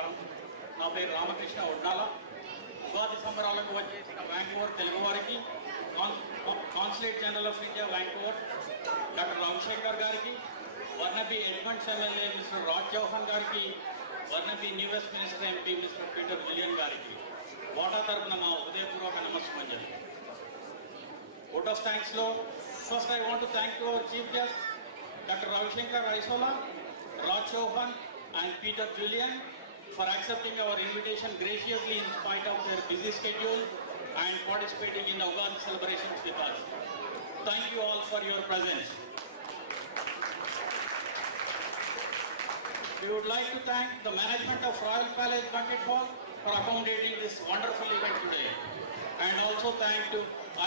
నమస్కారం. నా పేరు రామకృష్ణ ఒడ్డాల. ఉగాది సంబరాలకు వచ్చేసిన వ్యాంకోవర్ తెలుగు వారికి, consulate general of India Vancouver doctor Ravishankar గారికి, Burnaby Edmonds MLA mister Raj Chauhan గారికి, Burnaby New Westminster MP mister Peter విలియన్ గారికి వాటా తరఫున మా హృదయపూర్వక నమస్కారం. Vote of thanks lo, first I want to thank to our Chief Guest Dr. Ravishankar Aisola, Raj Chauhan and Peter Julian for accepting our invitation graciously in spite of their busy schedule and participating in the Ugadi celebrations with us. Thank you all for your presence. We would like to thank the management of Royal Palace Banquet Hall for accommodating this wonderful event today, and also thank to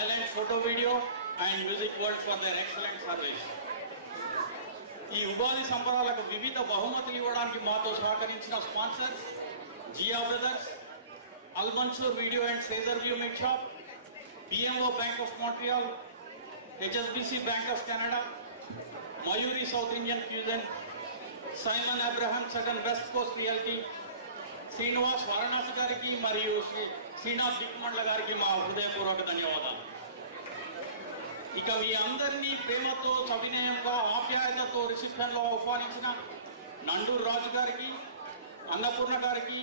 Island Photo Video and Music World for their excellent service. ఈ ఉగాది సంబరాలకు వివిధ బహుమతులు ఇవ్వడానికి మాతో సహకరించిన sponsors Zia brothers, Almansoor video and సేజర్ view మిట్ shop, BMO bank of Montreal, HSBC bank of Canada, Mayuri South Indian fusion, Simon Abraham సగన్ West Coast Realty, Srinivas Varanasi గారికి మరియు శ్రీనాథ్ దిక్మండ్ల గారికి మా హృదయపూర్వక ధన్యవాదాలు. ఇక మీ అందరినీ ప్రేమతో సవినయంగా ఆప్యాయతతో రిసెప్షన్లో ఆహ్వానించిన నండూరు రాజు గారికి, అన్నపూర్ణ గారికి,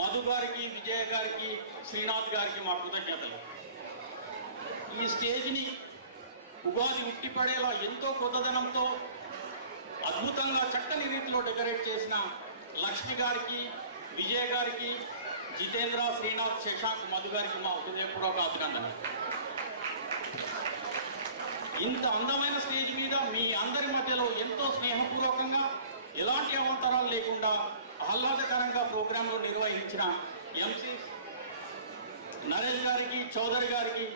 మధు గారికి, విజయ గారికి, శ్రీనాథ్ గారికి మా కృతజ్ఞతలు. ఈ స్టేజ్ని ఉగాది ఉట్టిపడేలా ఎంతో కొత్తదనంతో అద్భుతంగా చక్కని రీతిలో డెకరేట్ చేసిన లక్ష్మి గారికి, విజయ్ గారికి, జితేంద్ర, శ్రీనాథ్, శశాంక్, మధు గారికి మా హృదయపూర్వక అభినందన. ఇంత అందమైన స్టేజ్ మీద మీ అందరి మధ్యలో ఎంతో స్నేహపూర్వకంగా ఎలాంటి అవంతరాలు లేకుండా ఆహ్లాదకరంగా ప్రోగ్రాంలు నిర్వహించిన MC నరేష్ గారికి, చౌదరి గారికి,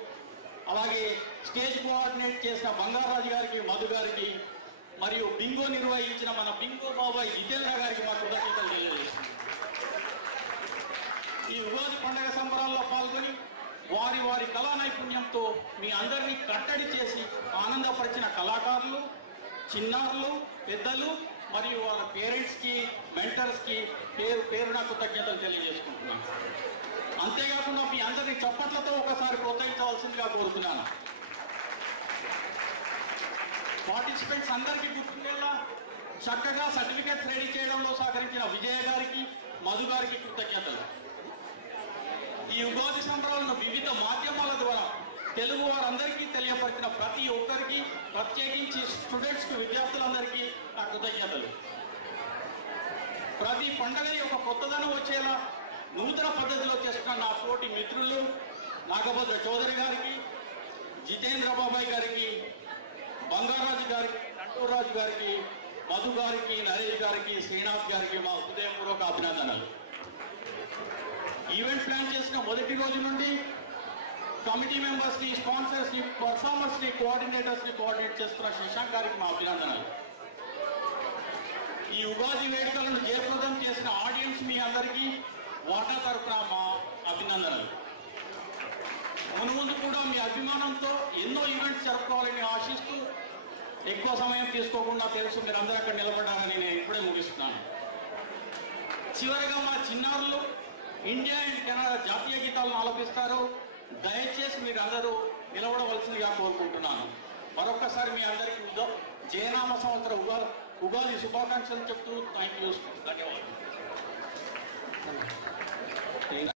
అలాగే స్టేజ్ కోఆర్డినేట్ చేసిన బంగారాజు గారికి, మధు గారికి, మరియు బింగో నిర్వహించిన మన బింగో బాబాయ్ జితేంద్ర గారికి మా కృతజ్ఞతలు తెలియజేస్తున్నాం. ఈ ఉగాది పండుగ సంబరాల్లో పాల్గొని వారి వారి కళా నైపుణ్యంతో మీ అందరినీ కట్టడి చేసి ఆనందపరిచిన కళాకారులు, చిన్నారులు, పెద్దలు మరియు వాళ్ళ పేరెంట్స్కి, మెంటర్స్కి పేరున కృతజ్ఞతలు తెలియజేసుకుంటున్నాను. అంతేకాకుండా మీ అందరినీ చప్పట్లతో ఒకసారి ప్రోత్సహించవలసిందిగా కోరుతున్నాను. పార్టిసిపెంట్స్ అందరికీ గుర్తుండేలా చక్కగా సర్టిఫికేట్స్ రెడీ చేయడంలో సహకరించిన విజయ గారికి, మధు గారికి కృతజ్ఞతలు. ఈ ఉగాది సంబరాలను వివిధ మాధ్యమాల ద్వారా తెలుగు వారందరికీ తెలియపరిచిన ప్రతి ఒక్కరికి, ప్రత్యేకించి స్టూడెంట్స్కి, విద్యార్థులందరికీ నా కృతజ్ఞతలు. ప్రతి పండుగని ఒక కొత్తదనం వచ్చేలా నూతన పద్ధతిలో చేస్తున్న నా తోటి మిత్రులు నాగభద్ర చౌదరి గారికి, జితేంద్ర బాబాయ్ గారికి, బంగారాజు గారికి, నంటూరాజు గారికి, మధు గారికి, నరేష్ గారికి, శ్రీనాథ్ గారికి మా హృదయపూర్వక అభినందనలు. ఈవెంట్ ప్లాన్ చేసిన మొదటి రోజు నుండి కమిటీ మెంబర్స్ని, స్పాన్సర్స్ని, పర్ఫార్మర్స్ని, కోఆర్డినేటర్స్ని కోఆర్డినేట్ చేస్తున్న శశాంక్ గారికి మా అభినందనలు. ఈ ఉగాది వేడుకలను జయప్రదం చేసిన ఆడియన్స్ మీ అందరికీ వాటా తరఫున మా అభినందనలు. మునుముందు కూడా మీ అభిమానంతో ఎన్నో ఈవెంట్స్ జరుపుకోవాలని ఆశిస్తూ ఎక్కువ సమయం తీసుకోకుండా తెలుసు మీరు అందరూ అక్కడ నిలబడాలని నేను ఇప్పుడే ముగిస్తున్నాను. చివరిగా మా చిన్నారులు ఇండియా అండ్ కెనడా జాతీయ గీతాలను ఆలపిస్తారు. దయచేసి మీరు అందరూ నిలబడవలసిందిగా కోరుకుంటున్నాను. మరొక్కసారి మీ అందరికీ జయనామ సంవత్సర ఉగాది శుభాకాంక్షలు చెప్తూ థ్యాంక్ యూ, ధన్యవాదాలు.